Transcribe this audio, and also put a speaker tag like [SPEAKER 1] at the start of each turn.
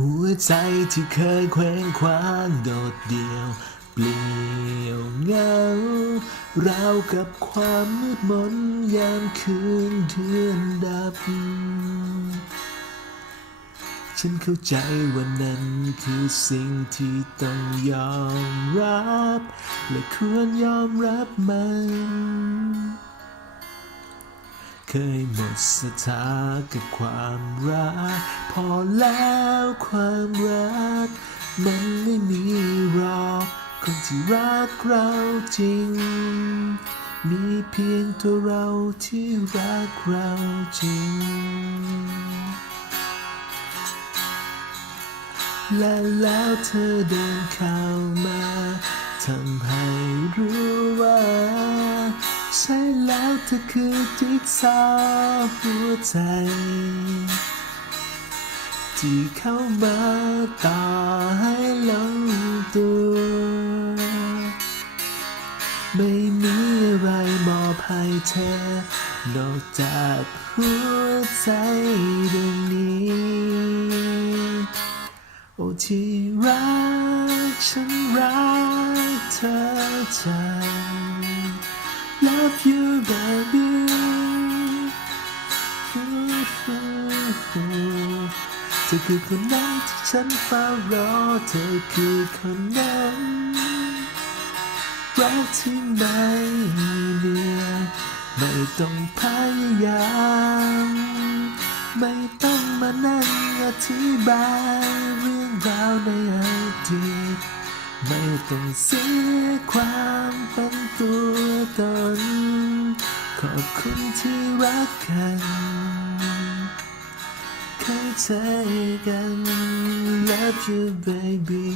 [SPEAKER 1] หัวใจที่เคยเคว้งคว้างโดดเดี่ยว เปลี่ยวเหงาราวกับความมืดมนยามคืนเดือนดับ ฉันเข้าใจว่านั้นคือสิ่งที่ต้องยอมรับ และควรยอมรับมัน เคยหมดศรัทธากับความรัก พอแล้วความรัก มันไม่มีรอกคนที่รักเราจริง มีเพียงตัวเราที่รักเราจริงและแล้วเธอเดินเข้ามาทำให้รู้ ใช่แล้วเธอคือจิ๊กซอว์หัวใจ ที่เข้ามาต่อให้ลงตัว ไม่มีอะไรมอบให้เธอ นอกจากหัวใจดวงนี้ โอ้ที่รักฉันรักเธอจัง Love you baby เธอคือคนนั้นที่ฉันเฝ้ารอ เธอคือคนนั้นรักที่ไม่เหนื่อยไม่ต้องพยายามไม่ต้องมานั่งอธิบายเรื่องราวในอดีต ไม่ต้องเสียความเป็นตัวตน ขอบคุณที่รักกันเข้าใจกัน Love you baby